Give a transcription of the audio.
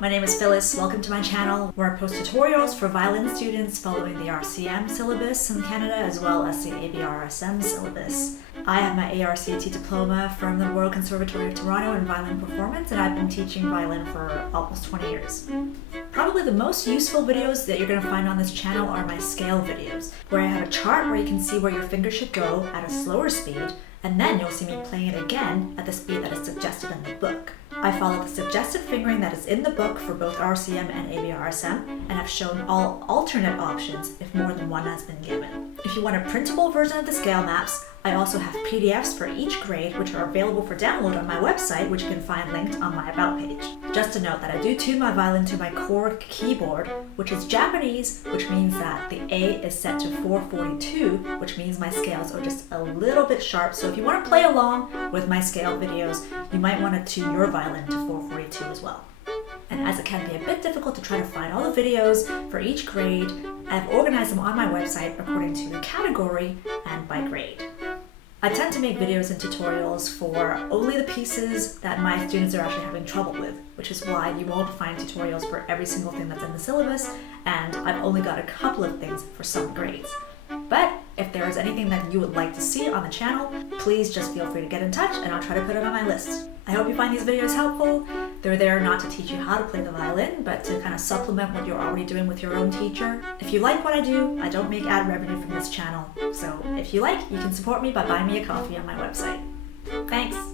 my name is Phyllis. Welcome to my channel where I post tutorials for violin students following the RCM syllabus in Canada as well as the ABRSM syllabus. I have my ARCT diploma from the Royal Conservatory of Toronto in violin performance, and I've been teaching violin for almost 20 years. Probably the most useful videos that you're going to find on this channel are my scale videos, where I have a chart where you can see where your finger should go at a slower speed, and then you'll see me playing it again at the speed that is suggested in the book. I follow the suggested fingering that is in the book for both RCM and ABRSM, and have shown all alternate options if more than one has been given. If you want a printable version of the scale maps, I also have PDFs for each grade which are available for download on my website, which you can find linked on my About page. Just to note that I do tune my violin to my core keyboard, which is Japanese, which means that the A is set to 442, which means my scales are just a little bit sharp. So if you want to play along with my scale videos, you might want to tune your violin to 442 as well. And as it can be a bit difficult to try to find all the videos for each grade, I've organized them on my website according to category and by grade. I tend to make videos and tutorials for only the pieces that my students are actually having trouble with, which is why you won't find tutorials for every single thing that's in the syllabus, and I've only got a couple of things for some grades. But if there is anything that you would like to see on the channel, please just feel free to get in touch and I'll try to put it on my list. I hope you find these videos helpful. They're there not to teach you how to play the violin, but to kind of supplement what you're already doing with your own teacher. If you like what I do, I don't make ad revenue from this channel. So if you like, you can support me by buying me a coffee on my website. Thanks!